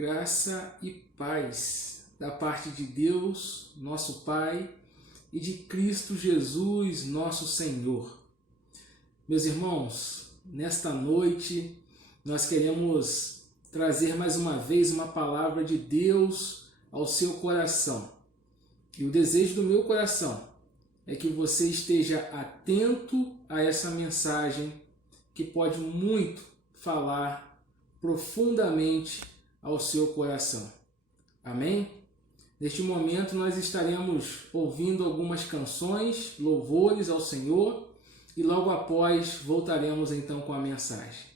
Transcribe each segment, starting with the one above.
Graça e paz da parte de Deus, nosso Pai, e de Cristo Jesus, nosso Senhor. Meus irmãos, nesta noite nós queremos trazer mais uma vez uma palavra de Deus ao seu coração. E o desejo do meu coração é que você esteja atento a essa mensagem que pode muito falar profundamente ao seu coração. Amém? Neste momento nós estaremos ouvindo algumas canções, louvores ao Senhor, e logo após voltaremos então com a mensagem.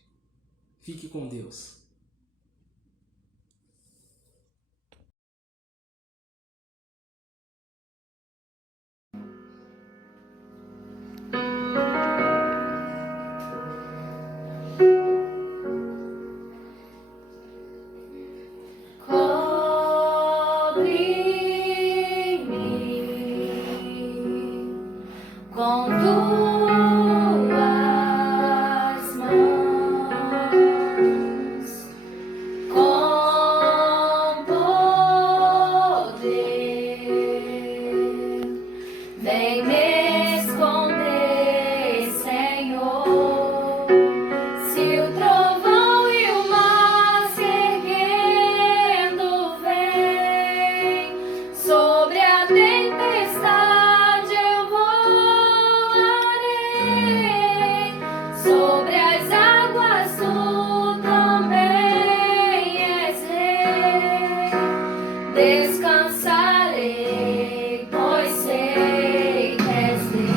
Fique com Deus. Com tuas mãos, com poder, vem me esconder, Senhor. Se o trovão e o mar se erguendo vem sobre a tempestade, sobre as águas tu também és rei. Descansarei, pois sei que és Deus.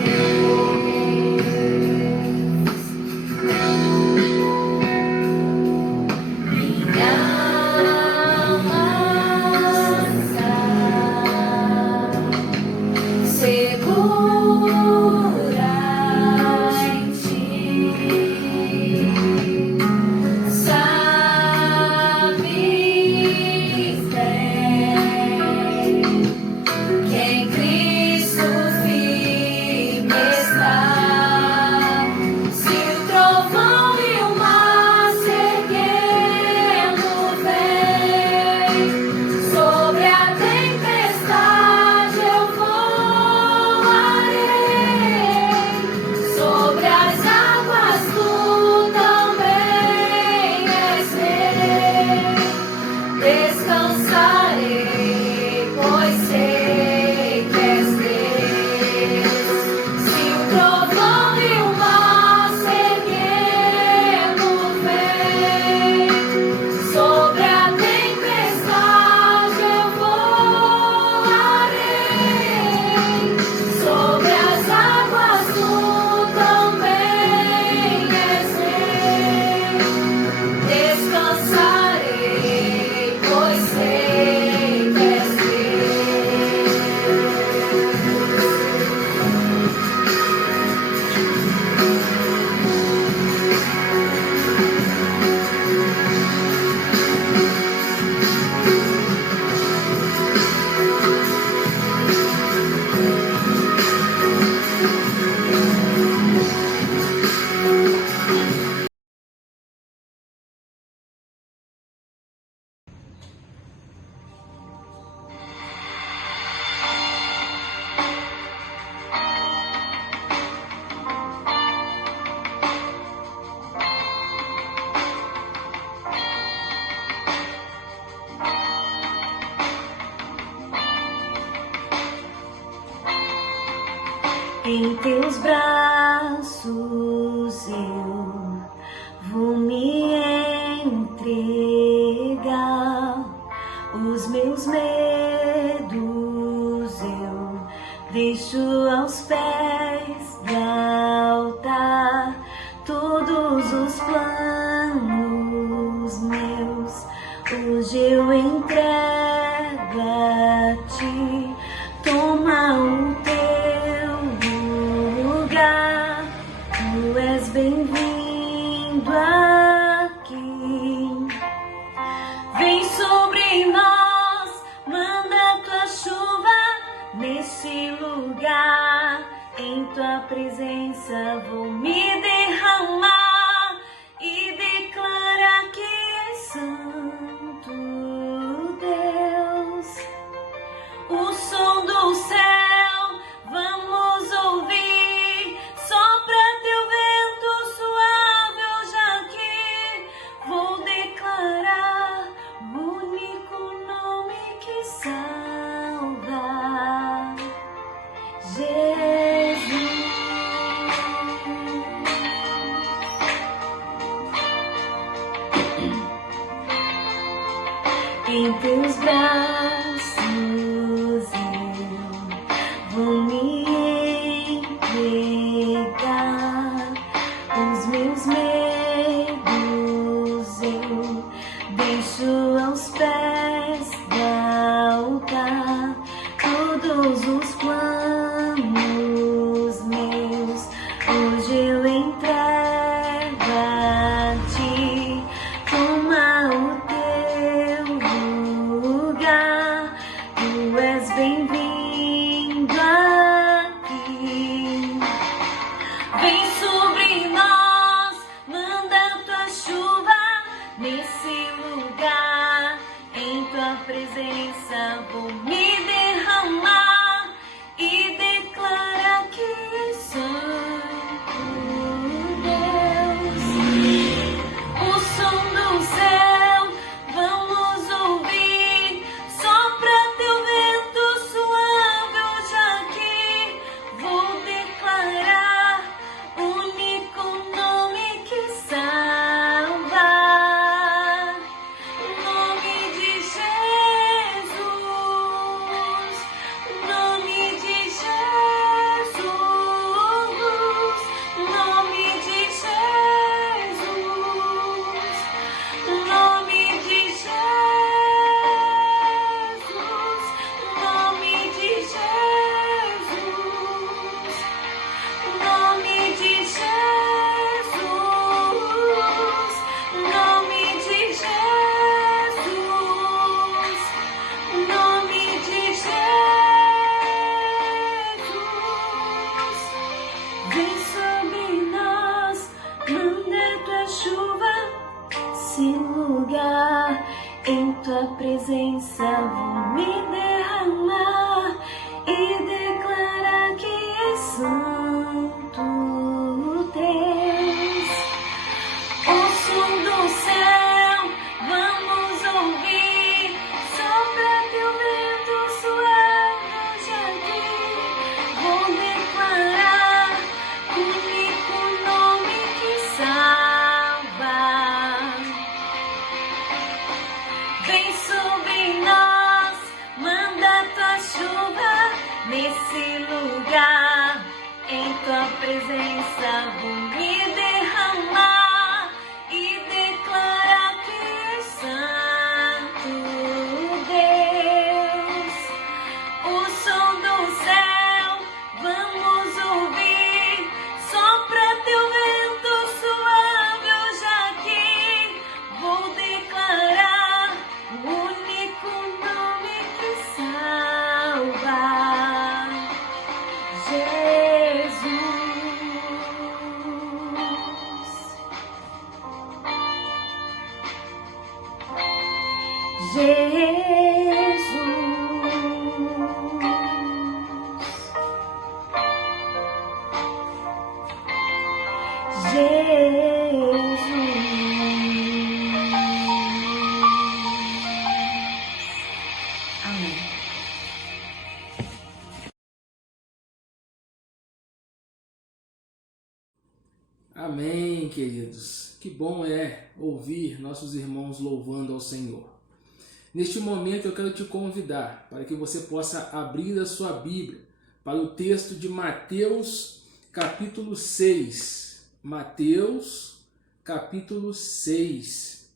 Minha alma está segura em sabes bem que em Cristo firme está. Se o trovão e o mar se erguendo vem sobre a tempestade, eu voarei. Sobre as águas tu também és rei. Descansarei, pois sei que és Deus. Se o trovão e o mar se erguendo vem sobre a tempestade, eu voarei. Sobre as águas tu também és rei. Descansarei, pois sei que és Em teus braços eu vou me entregar, os meus medos eu deixo aos pés do altar, todos os planos meus hoje eu entrego a ti. Toma o teu lugar, tu és bem-vindo aqui. Vem sobre nós, manda tua chuva nesse lugar. Em tua presença vou me derramar e declarar que és santo. teus braços eu vou me entregar. Os meus medos eu deixo aos pés do altar. Todos os planos meus hoje eu entrego a ti. Toma o teu lugar, tu és bem-vindo aqui. Vem sobre nós, manda tua chuva nesse lugar. Em tua presença vou me derramar e declarar que és santo Deus. O som do céu vamos ouvir, sopra teu vento suave hoje aqui. Vou declarar o único nome que salva, o nome de Jesus, o nome de Jesus, o nome de Jesus, o nome de Jesus, o nome de Jesus, o nome de Jesus, o nome de Jesus, o nome de Jesus. Vem sobre nós, manda tua chuva, esse lugar. Em tua presença vou me derramar e declarar que és santo Deus. O som do céu vamos ouvir, sopra teu vento suave hoje aqui. Vou declarar o único nome que salva. Vem sobre nós, manda tua chuva nesse lugar. Em tua presença vou me derramar e declarar que és santo Deus. O som do céu vamos ouvir, sopra teu vento suave hoje aqui. Vou declarar o único nome que salva, Jesus. Amém. Amém, queridos. Que bom é ouvir nossos irmãos louvando ao Senhor. Neste momento eu quero te convidar para que você possa abrir a sua Bíblia para o texto de Mateus, capítulo 6. Mateus, capítulo 6.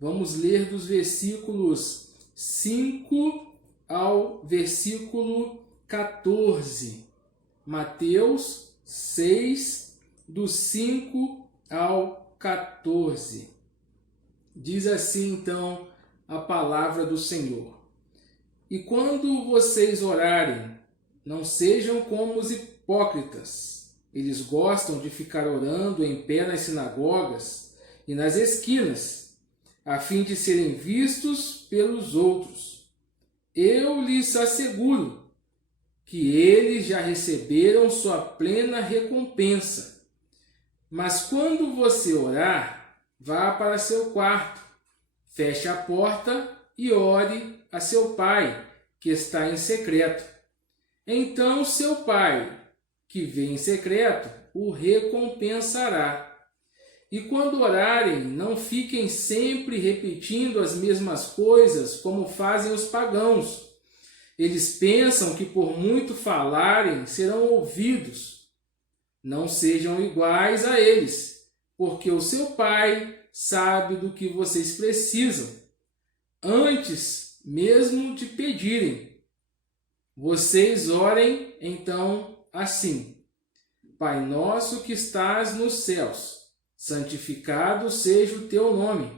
Vamos ler dos versículos 5 ao versículo 14. Mateus 6, do 5 ao 14. Diz assim então a palavra do Senhor: E quando vocês orarem, não sejam como os hipócritas. Eles gostam de ficar orando em pé nas sinagogas e nas esquinas, a fim de serem vistos pelos outros. Eu lhes asseguro que eles já receberam sua plena recompensa. Mas quando você orar, vá para seu quarto, feche a porta e ore a seu pai, que está em secreto. Então seu pai, que vê em secreto, o recompensará. E quando orarem, não fiquem sempre repetindo as mesmas coisas como fazem os pagãos. Eles pensam que por muito falarem serão ouvidos. Não sejam iguais a eles, porque o seu Pai sabe do que vocês precisam, antes mesmo de pedirem. Vocês orem então assim: Pai nosso que estás nos céus, santificado seja o teu nome.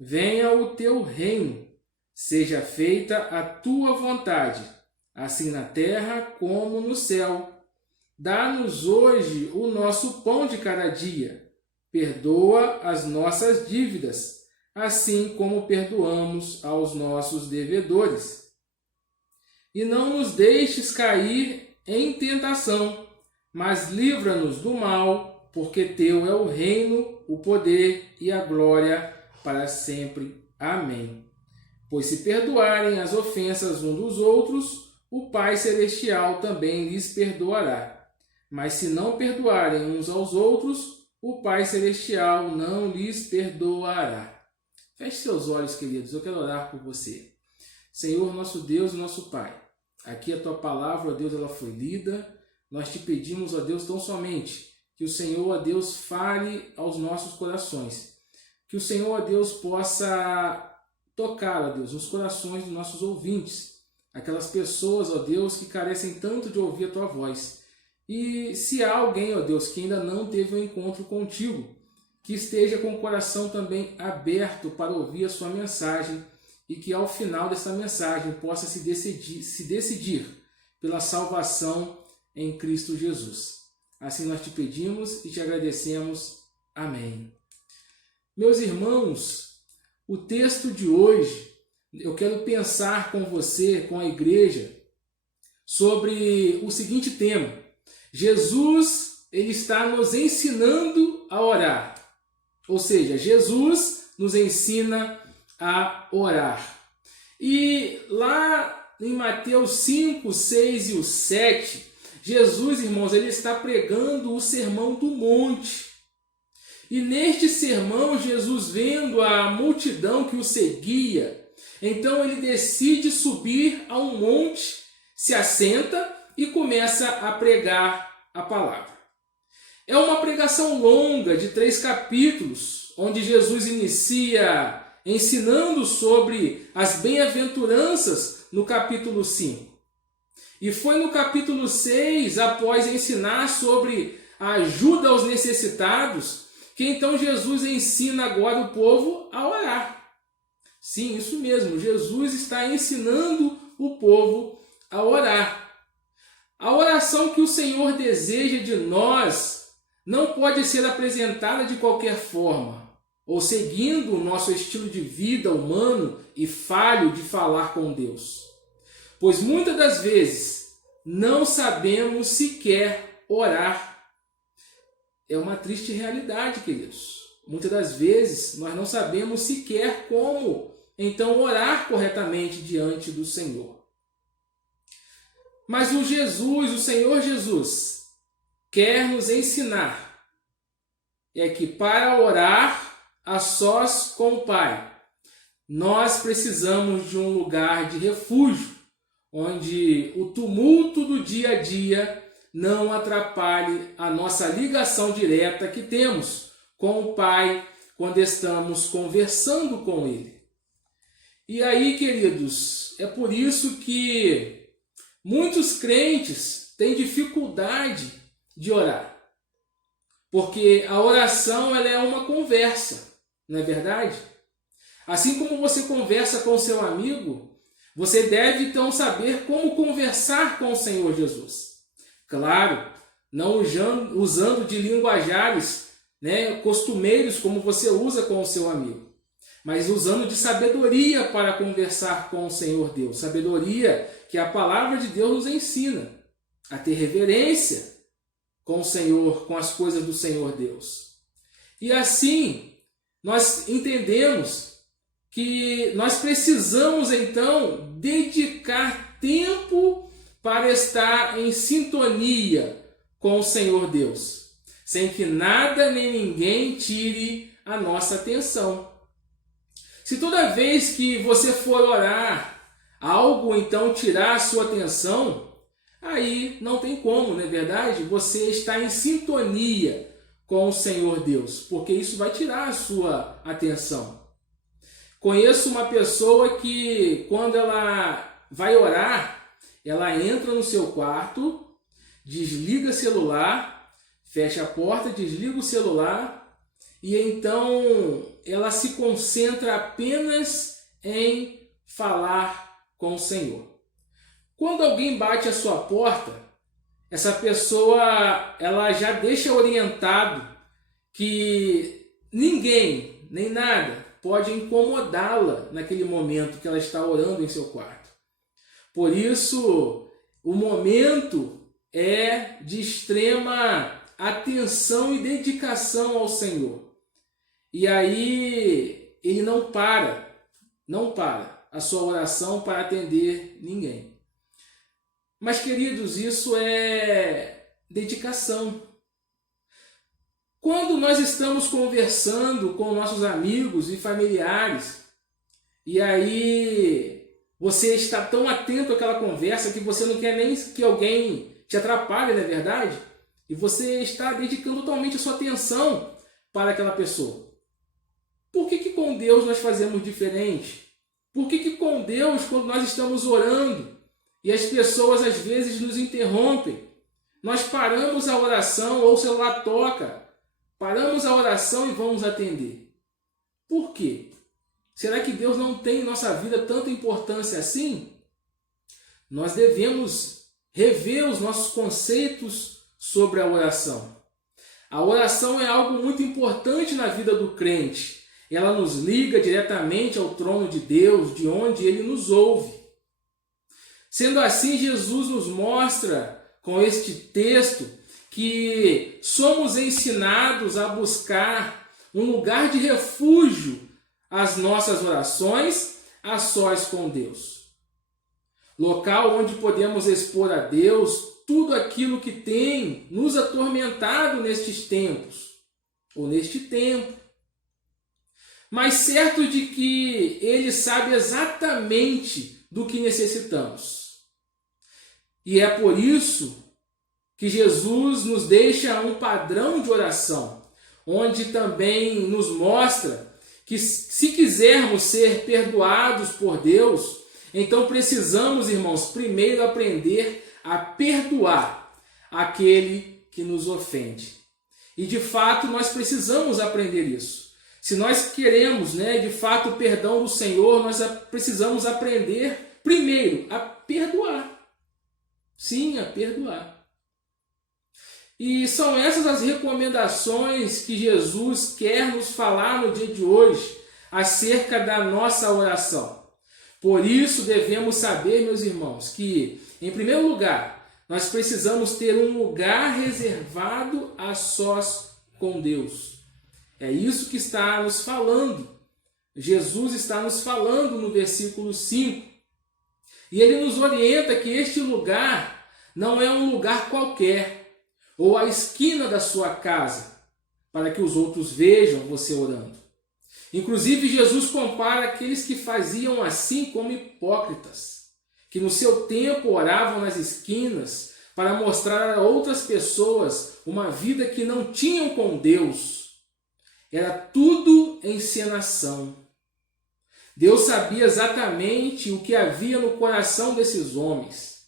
Venha o teu reino. Seja feita a tua vontade, assim na terra como no céu. Dá-nos hoje o nosso pão de cada dia. Perdoa as nossas dívidas, assim como perdoamos aos nossos devedores. E não nos deixes cair em tentação, mas livra-nos do mal, porque teu é o reino, o poder e a glória para sempre. Amém. Pois se perdoarem as ofensas uns dos outros, o Pai Celestial também lhes perdoará. Mas se não perdoarem uns aos outros, o Pai Celestial não lhes perdoará. Feche seus olhos, queridos, eu quero orar por você. Senhor, nosso Deus e nosso Pai, aqui a Tua palavra, ó Deus, ela foi lida. Nós te pedimos, ó Deus, tão somente que o Senhor, ó Deus, fale aos nossos corações. Que o Senhor, ó Deus, possa tocar, ó Deus, nos corações dos nossos ouvintes, aquelas pessoas, ó Deus, que carecem tanto de ouvir a Tua voz. E se há alguém, ó Deus, que ainda não teve um encontro contigo, que esteja com o coração também aberto para ouvir a sua mensagem e que ao final dessa mensagem possa se decidir pela salvação em Cristo Jesus. Assim nós te pedimos e te agradecemos. Amém. Meus irmãos, o texto de hoje, eu quero pensar com você, com a igreja, sobre o seguinte tema. Jesus, ele está nos ensinando a orar. Ou seja, Jesus nos ensina a orar. E lá em Mateus 5, 6 e o 7, Jesus, irmãos, ele está pregando o Sermão do Monte. E neste sermão, Jesus, vendo a multidão que o seguia, então ele decide subir a um monte, se assenta e começa a pregar a palavra. É uma pregação longa de 3 capítulos, onde Jesus inicia ensinando sobre as bem-aventuranças no capítulo 5. E foi no capítulo 6, após ensinar sobre a ajuda aos necessitados, que então Jesus ensina agora o povo a orar. Sim, isso mesmo, Jesus está ensinando o povo a orar. A oração que o Senhor deseja de nós não pode ser apresentada de qualquer forma, ou seguindo o nosso estilo de vida humano e falho de falar com Deus. Pois muitas das vezes não sabemos sequer orar. É uma triste realidade, queridos. Muitas das vezes nós não sabemos sequer como então orar corretamente diante do Senhor. Mas o Senhor Jesus, quer nos ensinar é que para orar a sós com o Pai, nós precisamos de um lugar de refúgio, onde o tumulto do dia a dia não atrapalhe a nossa ligação direta que temos com o Pai quando estamos conversando com Ele. E aí, queridos, é por isso que muitos crentes têm dificuldade de orar. Porque a oração ela é uma conversa, não é verdade? Assim como você conversa com seu amigo, você deve então saber como conversar com o Senhor Jesus. Claro, não usando de linguajares, costumeiros como você usa com o seu amigo, mas usando de sabedoria para conversar com o Senhor Deus. Sabedoria que a palavra de Deus nos ensina a ter reverência com o Senhor, com as coisas do Senhor Deus. E assim, nós entendemos que nós precisamos então dedicar tempo para estar em sintonia com o Senhor Deus. sem que nada nem ninguém tire a nossa atenção. Se toda vez que você for orar, algo então tirar a sua atenção, aí não tem como, não é verdade? Você está em sintonia com o Senhor Deus, porque isso vai tirar a sua atenção. Conheço uma pessoa que, quando ela vai orar, ela entra no seu quarto, desliga o celular, fecha a porta, desliga o celular e então ela se concentra apenas em falar com o Senhor. Quando alguém bate a sua porta, essa pessoa ela já deixa orientado que ninguém, nem nada, pode incomodá-la naquele momento que ela está orando em seu quarto. Por isso, o momento é de extrema atenção e dedicação ao Senhor. E aí, ele não para a sua oração para atender ninguém. Mas, queridos, isso é dedicação. Quando nós estamos conversando com nossos amigos e familiares, e aí você está tão atento àquela conversa que você não quer nem que alguém te atrapalhe, não é verdade? E você está dedicando totalmente a sua atenção para aquela pessoa. Por que com Deus nós fazemos diferente? Por que com Deus, quando nós estamos orando e as pessoas às vezes nos interrompem, nós paramos a oração ou o celular toca, paramos a oração e vamos atender? Por quê? Será que Deus não tem em nossa vida tanta importância assim? Nós devemos rever os nossos conceitos sobre a oração. A oração é algo muito importante na vida do crente. Ela nos liga diretamente ao trono de Deus, de onde Ele nos ouve. Sendo assim, Jesus nos mostra com este texto que somos ensinados a buscar um lugar de refúgio às nossas orações a sós com Deus. Local onde podemos expor a Deus tudo aquilo que tem nos atormentado nestes tempos, ou neste tempo. Mas certo de que Ele sabe exatamente do que necessitamos. E é por isso que Jesus nos deixa um padrão de oração, onde também nos mostra que se quisermos ser perdoados por Deus, então precisamos, irmãos, primeiro aprender a perdoar aquele que nos ofende. E de fato nós precisamos aprender isso. Se nós queremos, de fato, o perdão do Senhor, nós precisamos aprender primeiro a perdoar. Sim, a perdoar. E são essas as recomendações que Jesus quer nos falar no dia de hoje acerca da nossa oração. Por isso devemos saber, meus irmãos, que, em primeiro lugar, nós precisamos ter um lugar reservado a sós com Deus. É isso que está nos falando. Jesus está nos falando no versículo 5. E ele nos orienta que este lugar não é um lugar qualquer, ou a esquina da sua casa, para que os outros vejam você orando. Inclusive, Jesus compara aqueles que faziam assim como hipócritas, que no seu tempo oravam nas esquinas para mostrar a outras pessoas uma vida que não tinham com Deus. Era tudo encenação. Deus sabia exatamente o que havia no coração desses homens.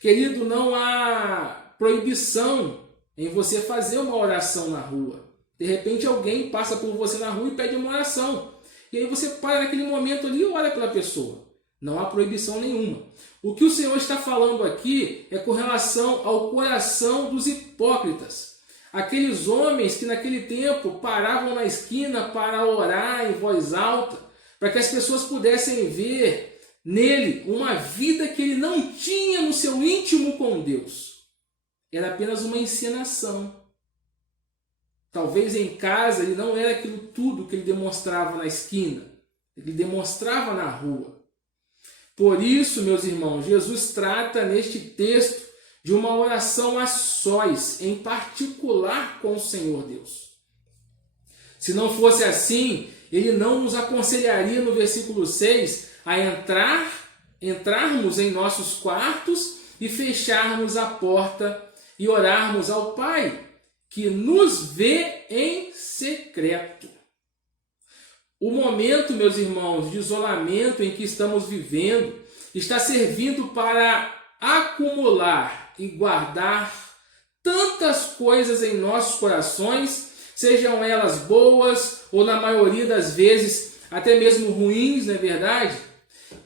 Querido, não há proibição em você fazer uma oração na rua. De repente alguém passa por você na rua e pede uma oração. E aí você para naquele momento ali e ora pela pessoa. Não há proibição nenhuma. O que o Senhor está falando aqui é com relação ao coração dos hipócritas. Aqueles homens que naquele tempo paravam na esquina para orar em voz alta, para que as pessoas pudessem ver nele uma vida que ele não tinha no seu íntimo com Deus. Era apenas uma encenação. Talvez em casa ele não era aquilo tudo que ele demonstrava na esquina, ele demonstrava na rua. Por isso, meus irmãos, Jesus trata neste texto de uma oração a sós, em particular com o Senhor Deus. Se não fosse assim, ele não nos aconselharia no versículo 6 a entrarmos em nossos quartos e fecharmos a porta e orarmos ao Pai, que nos vê em secreto. O momento, meus irmãos, de isolamento em que estamos vivendo está servindo para acumular e guardar tantas coisas em nossos corações, sejam elas boas ou, na maioria das vezes, até mesmo ruins, não é verdade?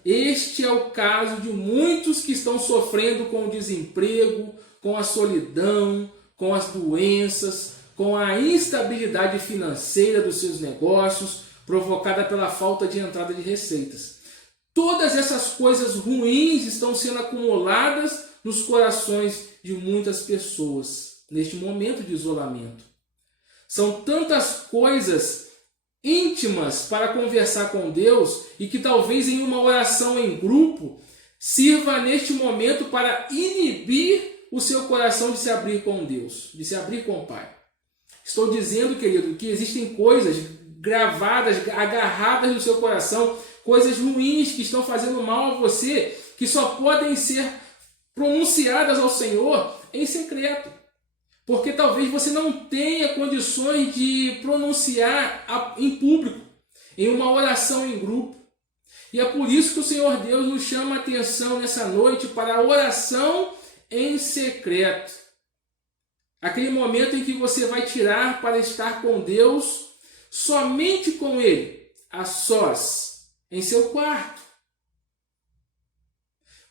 Este é o caso de muitos que estão sofrendo com o desemprego, com a solidão, com as doenças, com a instabilidade financeira dos seus negócios, provocada pela falta de entrada de receitas. Todas essas coisas ruins estão sendo acumuladas nos corações de muitas pessoas neste momento de isolamento. São tantas coisas íntimas para conversar com Deus e que talvez em uma oração em grupo sirva neste momento para inibir o seu coração de se abrir com Deus, de se abrir com o Pai. Estou dizendo, querido, que existem coisas gravadas, agarradas no seu coração, coisas ruins que estão fazendo mal a você, que só podem ser pronunciadas ao Senhor em secreto. Porque talvez você não tenha condições de pronunciar em público, em uma oração em grupo. E é por isso que o Senhor Deus nos chama a atenção nessa noite para a oração em secreto. Aquele momento em que você vai tirar para estar com Deus, somente com Ele, a sós, em seu quarto.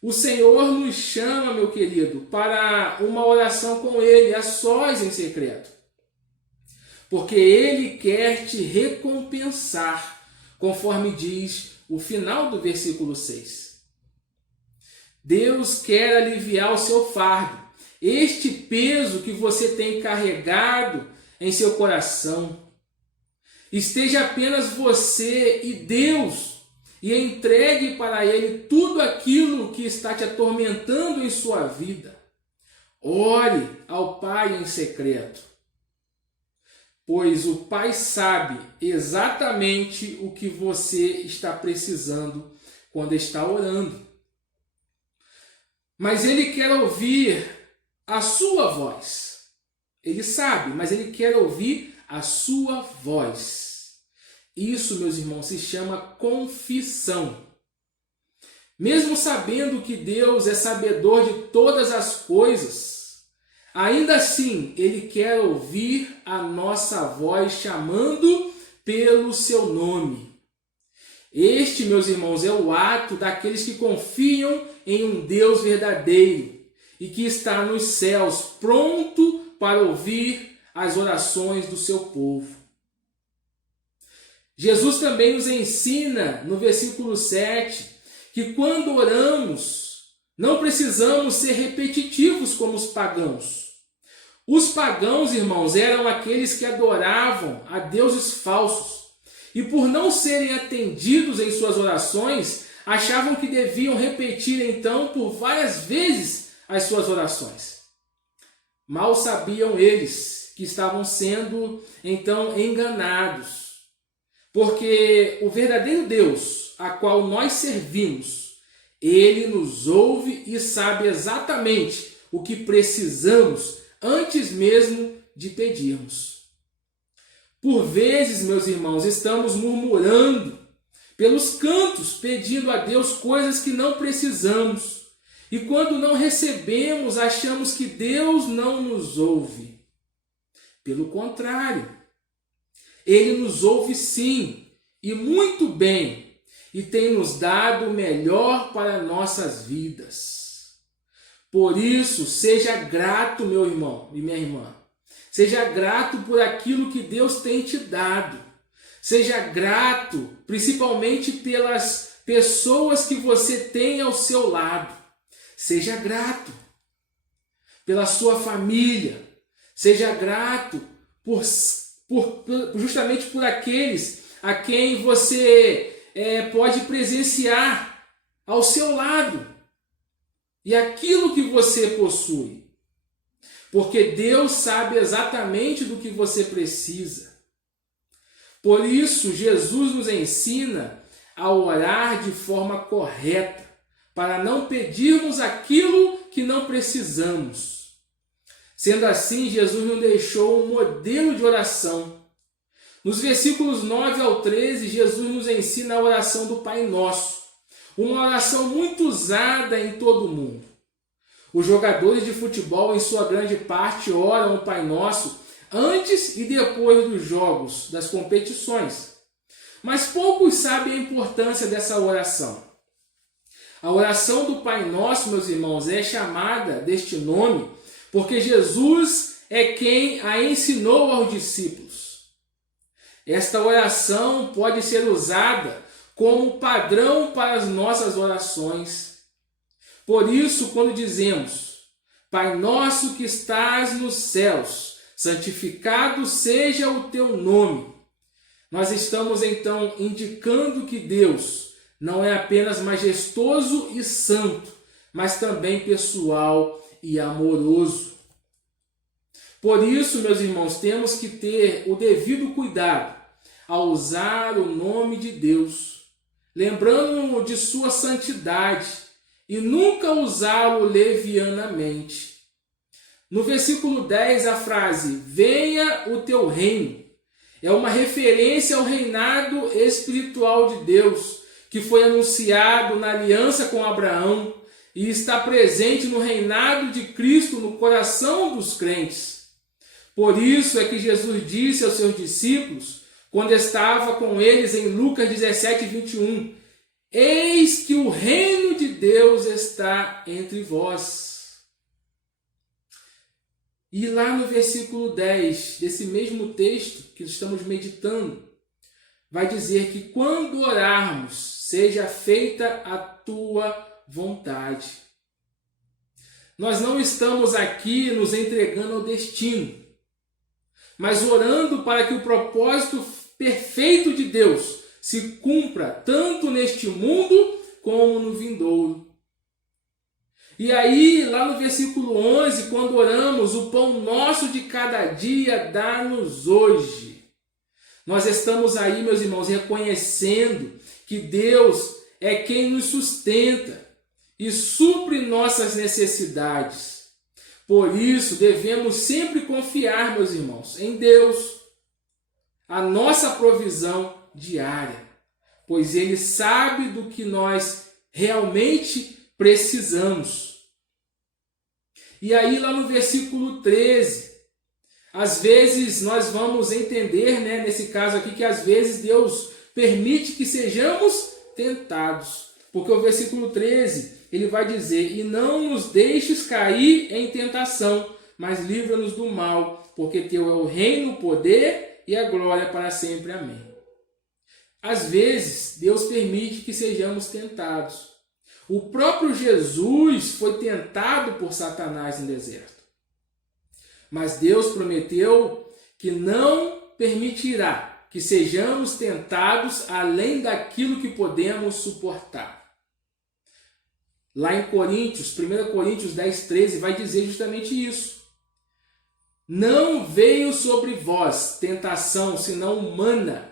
O Senhor nos chama, meu querido, para uma oração com Ele, a sós em secreto. Porque Ele quer te recompensar, conforme diz o final do versículo 6. Deus quer aliviar o seu fardo, este peso que você tem carregado em seu coração. Esteja apenas você e Deus, e entregue para Ele tudo aquilo que está te atormentando em sua vida. Ore ao Pai em secreto, pois o Pai sabe exatamente o que você está precisando quando está orando. Mas Ele quer ouvir a sua voz. Ele sabe, mas Ele quer ouvir a sua voz. Isso, meus irmãos, se chama confissão. Mesmo sabendo que Deus é sabedor de todas as coisas, ainda assim Ele quer ouvir a nossa voz chamando pelo seu nome. Este, meus irmãos, é o ato daqueles que confiam em um Deus verdadeiro e que está nos céus, pronto para ouvir as orações do seu povo. Jesus também nos ensina, no versículo 7, que quando oramos, não precisamos ser repetitivos como os pagãos. Os pagãos, irmãos, eram aqueles que adoravam a deuses falsos e, por não serem atendidos em suas orações, achavam que deviam repetir então por várias vezes as suas orações. Mal sabiam eles que estavam sendo então enganados. Porque o verdadeiro Deus, a qual nós servimos, Ele nos ouve e sabe exatamente o que precisamos antes mesmo de pedirmos. Por vezes, meus irmãos, estamos murmurando pelos cantos, pedindo a Deus coisas que não precisamos. E quando não recebemos, achamos que Deus não nos ouve. Pelo contrário, Ele nos ouve sim, e muito bem, e tem nos dado o melhor para nossas vidas. Por isso, seja grato, meu irmão e minha irmã. Seja grato por aquilo que Deus tem te dado. Seja grato, principalmente pelas pessoas que você tem ao seu lado. Seja grato pela sua família. Seja grato justamente por aqueles a quem você pode presenciar ao seu lado. e aquilo que você possui. Porque Deus sabe exatamente do que você precisa. Por isso, Jesus nos ensina a orar de forma correta, para não pedirmos aquilo que não precisamos. Sendo assim, Jesus nos deixou um modelo de oração. Nos versículos 9 ao 13, Jesus nos ensina a oração do Pai Nosso, uma oração muito usada em todo o mundo. Os jogadores de futebol, em sua grande parte, oram o Pai Nosso antes e depois dos jogos, das competições. Mas poucos sabem a importância dessa oração. A oração do Pai Nosso, meus irmãos, é chamada deste nome porque Jesus é quem a ensinou aos discípulos. Esta oração pode ser usada como padrão para as nossas orações. Por isso, quando dizemos, Pai Nosso que estás nos céus, santificado seja o teu nome, nós estamos então indicando que Deus não é apenas majestoso e santo, mas também pessoal e amoroso. Por isso, meus irmãos, temos que ter o devido cuidado ao usar o nome de Deus, lembrando de sua santidade e nunca usá-lo levianamente. No versículo 10, a frase, venha o teu reino, é uma referência ao reinado espiritual de Deus, que foi anunciado na aliança com Abraão e está presente no reinado de Cristo no coração dos crentes. Por isso é que Jesus disse aos seus discípulos, quando estava com eles em Lucas 17, 21, eis que o reino de Deus está entre vós. E lá no versículo 10, desse mesmo texto que estamos meditando, vai dizer que quando orarmos, seja feita a tua vontade. Nós não estamos aqui nos entregando ao destino, mas orando para que o propósito perfeito de Deus se cumpra tanto neste mundo como no vindouro. E aí, lá no versículo 11, quando oramos, o pão nosso de cada dia dá-nos hoje. Nós estamos aí, meus irmãos, reconhecendo que Deus é quem nos sustenta e supre nossas necessidades. Por isso, devemos sempre confiar, meus irmãos, em Deus, a nossa provisão diária, pois Ele sabe do que nós realmente precisamos. E aí, lá no versículo 13, às vezes nós vamos entender, nesse caso aqui, que às vezes Deus permite que sejamos tentados. Porque o versículo 13, ele vai dizer, e não nos deixes cair em tentação, mas livra-nos do mal, porque teu é o reino, o poder e a glória para sempre. Amém. Às vezes, Deus permite que sejamos tentados. O próprio Jesus foi tentado por Satanás no deserto. Mas Deus prometeu que não permitirá que sejamos tentados além daquilo que podemos suportar. Lá em Coríntios, 1 Coríntios 10, 13, vai dizer justamente isso. Não veio sobre vós tentação senão humana,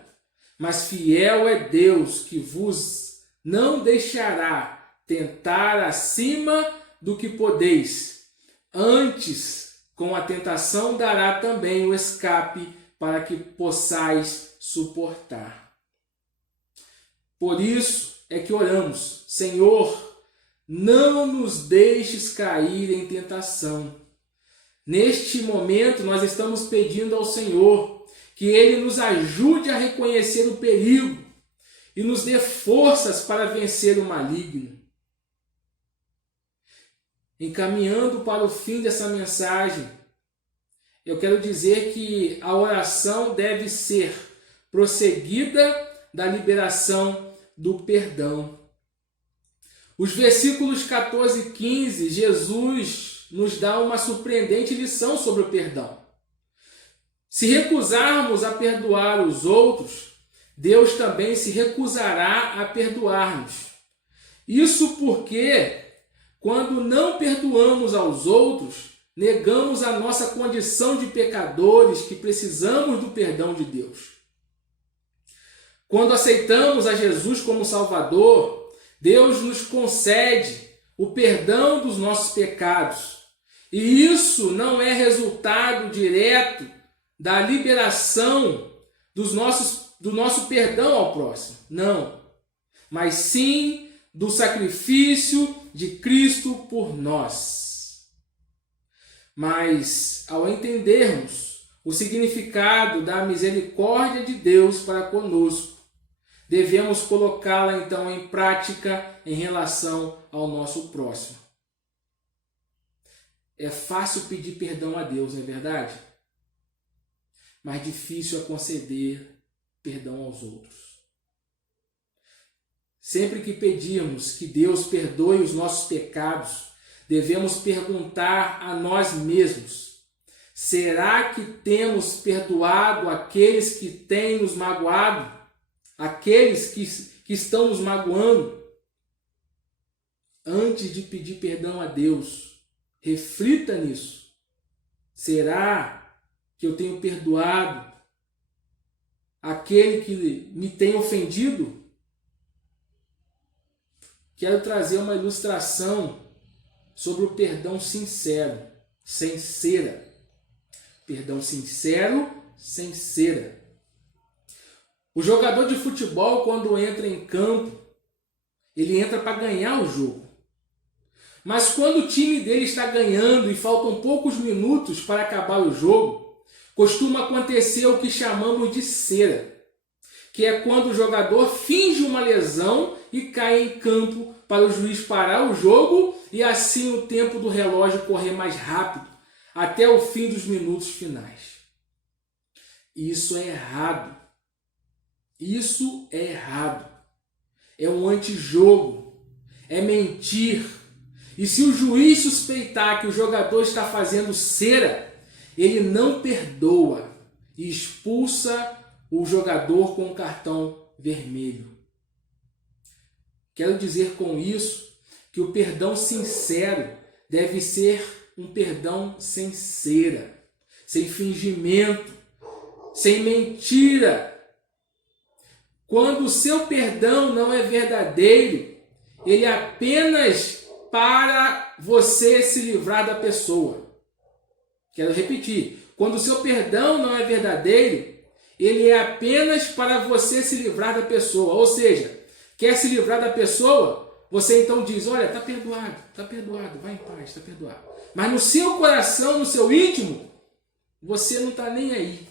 mas fiel é Deus que vos não deixará tentar acima do que podeis. Antes, com a tentação dará também o escape para que possais suportar. Por isso é que oramos, Senhor, não nos deixes cair em tentação. Neste momento nós estamos pedindo ao Senhor que Ele nos ajude a reconhecer o perigo e nos dê forças para vencer o maligno. Encaminhando para o fim dessa mensagem, eu quero dizer que a oração deve ser prosseguida da liberação do perdão. Os versículos 14 e 15, Jesus nos dá uma surpreendente lição sobre o perdão. Se recusarmos a perdoar os outros, Deus também se recusará a perdoar-nos. Isso porque, quando não perdoamos aos outros, negamos a nossa condição de pecadores que precisamos do perdão de Deus. Quando aceitamos a Jesus como Salvador, Deus nos concede o perdão dos nossos pecados. E isso não é resultado direto da liberação do nosso perdão ao próximo. Não. Mas sim do sacrifício de Cristo por nós. Mas, ao entendermos o significado da misericórdia de Deus para conosco, devemos colocá-la então em prática em relação ao nosso próximo. É fácil pedir perdão a Deus, não é verdade? Mas difícil é conceder perdão aos outros. Sempre que pedirmos que Deus perdoe os nossos pecados, devemos perguntar a nós mesmos: será que temos perdoado aqueles que têm nos magoado? Aqueles que estão nos magoando? Antes de pedir perdão a Deus, reflita nisso. Será que eu tenho perdoado aquele que me tem ofendido? Quero trazer uma ilustração sobre o perdão sincero, sem cera. Perdão sincero, sem cera. O jogador de futebol, quando entra em campo, ele entra para ganhar o jogo. Mas quando o time dele está ganhando e faltam poucos minutos para acabar o jogo, costuma acontecer o que chamamos de cera, que é quando o jogador finge uma lesão e cai em campo para o juiz parar o jogo e assim o tempo do relógio correr mais rápido, até o fim dos minutos finais. Isso é errado. Isso é errado. É um antijogo. É mentir. E se o juiz suspeitar que o jogador está fazendo cera, ele não perdoa e expulsa o jogador com um cartão vermelho. Quero dizer com isso que o perdão sincero deve ser um perdão sem cera, sem fingimento, sem mentira. Quando o seu perdão não é verdadeiro, ele é apenas para você se livrar da pessoa. Quero repetir. Quando o seu perdão não é verdadeiro, ele é apenas para você se livrar da pessoa. Ou seja, quer se livrar da pessoa, você então diz: olha, está perdoado, vai em paz, está perdoado. Mas no seu coração, no seu íntimo, você não está nem aí.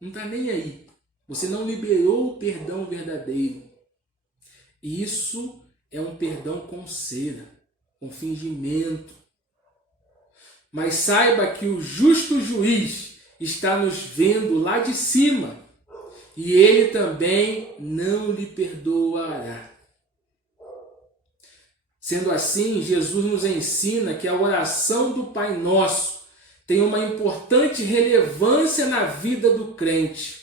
Não está nem aí. Você não liberou o perdão verdadeiro. Isso é um perdão com cera, com fingimento. Mas saiba que o justo juiz está nos vendo lá de cima e ele também não lhe perdoará. Sendo assim, Jesus nos ensina que a oração do Pai Nosso tem uma importante relevância na vida do crente,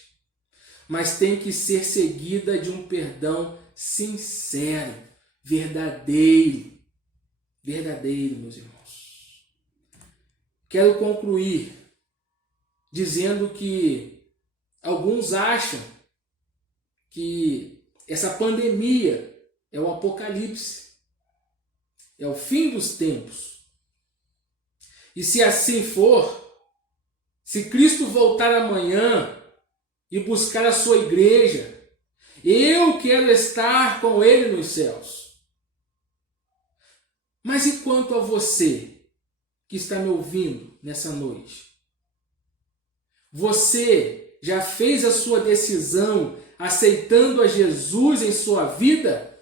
mas tem que ser seguida de um perdão sincero, verdadeiro. Verdadeiro, meus irmãos. Quero concluir dizendo que alguns acham que essa pandemia é o apocalipse, é o fim dos tempos. E se assim for, se Cristo voltar amanhã e buscar a sua igreja, eu quero estar com Ele nos céus. Mas e quanto a você que está me ouvindo nessa noite? Você já fez a sua decisão aceitando a Jesus em sua vida?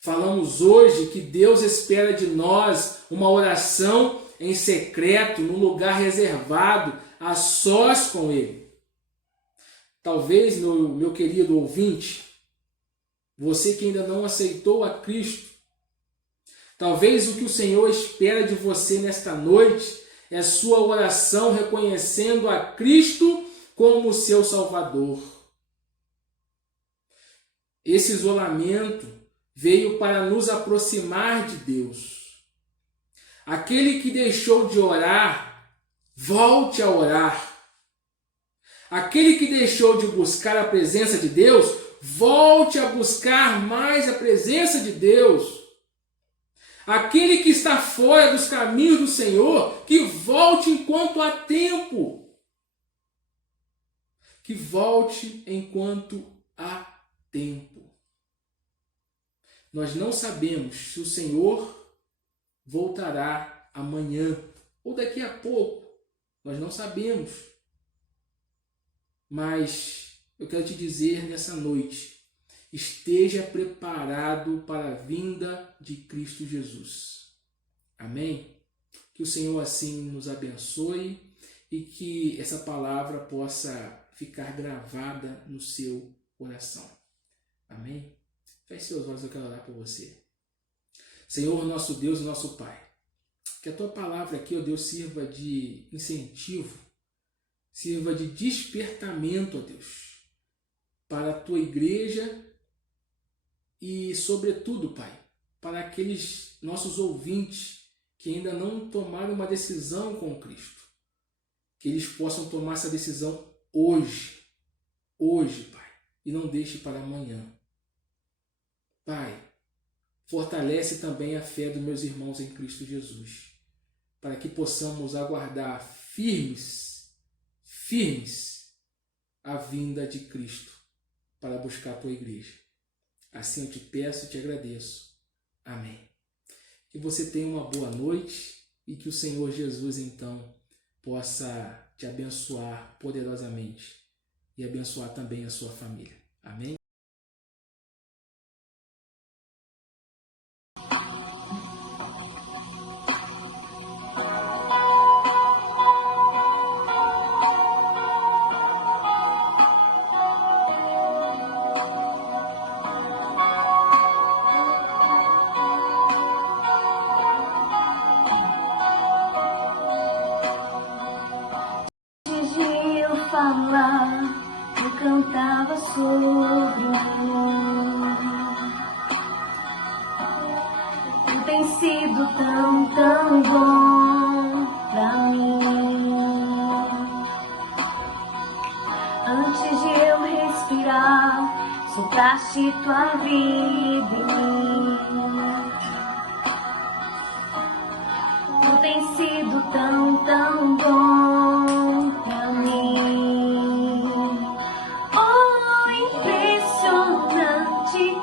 Falamos hoje que Deus espera de nós uma oração em secreto, num lugar reservado, a sós com Ele. Talvez, meu querido ouvinte, você que ainda não aceitou a Cristo, talvez o que o Senhor espera de você nesta noite é sua oração reconhecendo a Cristo como seu Salvador. Esse isolamento veio para nos aproximar de Deus. Aquele que deixou de orar, volte a orar. Aquele que deixou de buscar a presença de Deus, volte a buscar mais a presença de Deus. Aquele que está fora dos caminhos do Senhor, que volte enquanto há tempo. Que volte enquanto há tempo. Nós não sabemos se o Senhor voltará amanhã ou daqui a pouco. Nós não sabemos. Mas eu quero te dizer nessa noite, esteja preparado para a vinda de Cristo Jesus. Amém? Que o Senhor assim nos abençoe e que essa palavra possa ficar gravada no seu coração. Amém? Feche seus olhos, eu quero orar por você. Senhor, nosso Deus e nosso Pai, que a Tua palavra aqui, ó Deus, sirva de incentivo, sirva de despertamento, ó Deus, para a Tua igreja e, sobretudo, Pai, para aqueles nossos ouvintes que ainda não tomaram uma decisão com Cristo. Que eles possam tomar essa decisão hoje, Pai, e não deixe para amanhã. Pai, fortalece também a fé dos meus irmãos em Cristo Jesus, para que possamos aguardar firmes a vinda de Cristo para buscar a Tua igreja. Assim eu te peço e te agradeço. Amém. Que você tenha uma boa noite e que o Senhor Jesus, então, possa te abençoar poderosamente e abençoar também a sua família. Amém? Eu cantava sobre o amor. Tu tem sido tão, tão bom pra mim. Antes de eu respirar, sopraste tua vida em mim. Tu tem sido tão, tão bom pra mim.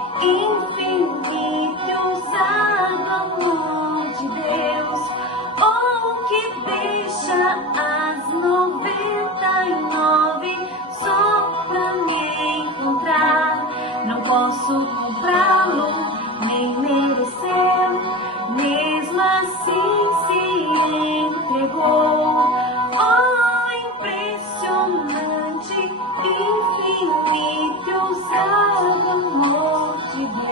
Infinito e ousado amor de Deus, oh, que deixa as 99 só pra me encontrar. Não posso comprá-lo, nem merecer, mesmo assim se entregou. Oh, impressionante, infinito e ousado amor de Deus.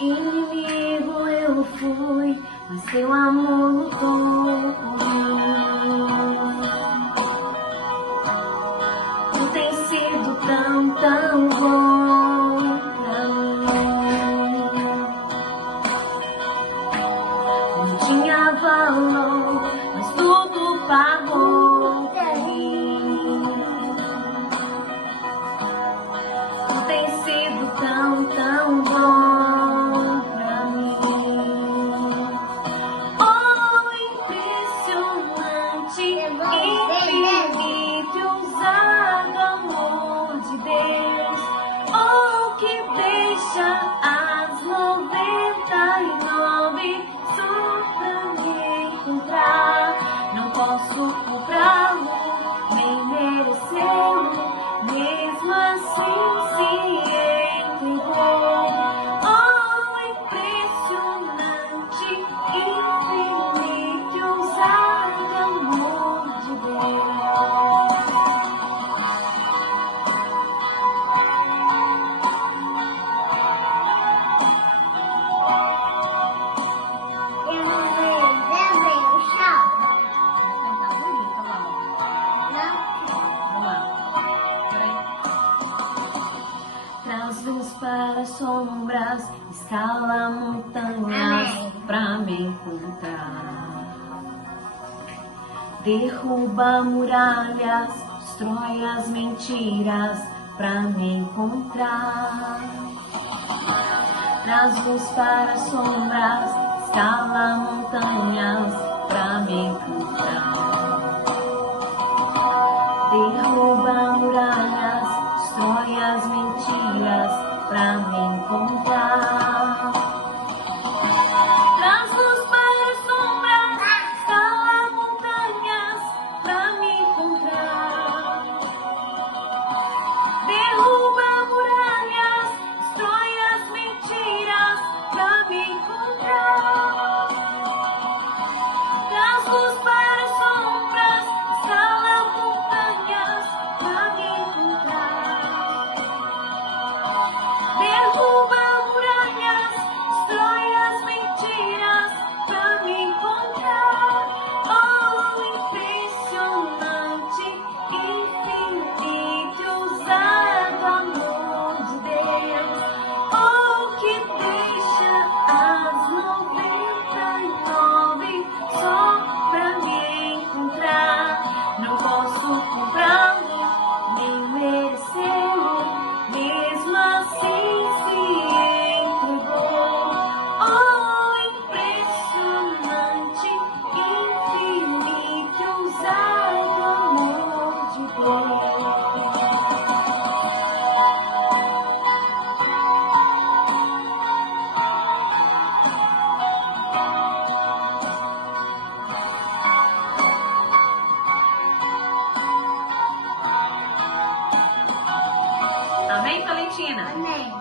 Inimigo eu fui, mas teu amor lutou por mim. Tu tens sido tão, tão bom pra mim. Não tinha valor, mas tudo pagou por mim. Tu tens sido tão, tão bom. Infinito e ousado amor de Deus, oh, que deixa as 99 só pra me encontrar. Não posso comprá-lo, nem merecê-lo, mesmo assim se entregou. Oh, impressionante, infinito e ousado amor de Deus. Derruba muralhas, destrói as mentiras pra me encontrar. Traz luz para as sombras, escala montanhas pra me encontrar. Derruba muralhas, destrói as mentiras pra me encontrar. Traz luz para as sombras, escala montanhas pra me encontrar. Derruba muralhas, destrói as mentiras pra me encontrar. Traz luz para as sombras, escala montanhas pra me encontrar. Derruba muralhas, destrói as mentiras pra me encontrar. Oh, impressionante, infinito, ousado amor de Deus. Oh, que deixa as 99 só pra me encontrar. Não posso comprá-lo, nem merecê-lo, mesmo assim se entregou. Oh, impressionante, infinito, ousado amor de Deus. Amém, Valentina? Amém.